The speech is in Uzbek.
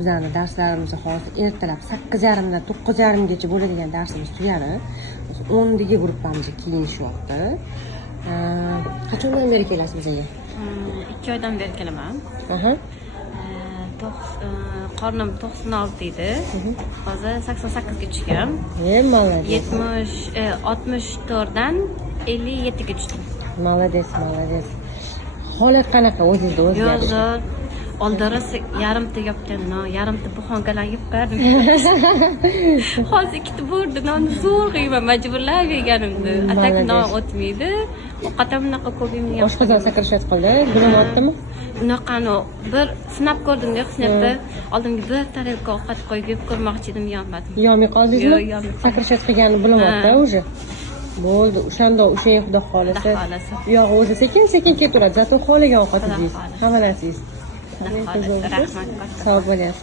Bizning darslarimiz hozir ertalab 8:30dan 9:30gacha bo'ladigan darsimiz tugadi. 10dagi gruppamizga keyin shu vaqtda. Qachondan beri kelasiz bizga? 2 oydan beri kelaman. Aha. Qornim 96 edi. Hozir 88 ga tushgan. Молодец. 64 dan 57 ga tushdim. Молодец, молодец. Holat qanaqa o'zingizda o'zgarish? Yo'q, oldinroq yarimta yopgan non, yarimta buxonkalar yeb qo'yardim. Hozir ikkita bo'ldi, nonni zo'rg'a yeyman, majburlab yeganimni. Atak non o'tmaydi. Ovqatim bunaqa ko'p yemayman. Oshqozon sakrashyapti qoldi, gunomatdimi? Bunaqani bir sinab ko'rdim-da, sinabda oldimga bir tarelka ovqat qo'yib yeb ko'rmoqchi edim, yonmadim. Yomay qoldingizmi? Yo'q, yomay qoldim. Sakrashayotganini bilyapti уже. Bo'ldi, o'shanda o'sha xudo xolasa. U yog'i o'zi sekin-sekin ketaveradi, zato xohlagan ovqat yeysiz. Hamma narsangiz. Rahmat. Sog' bo'ling.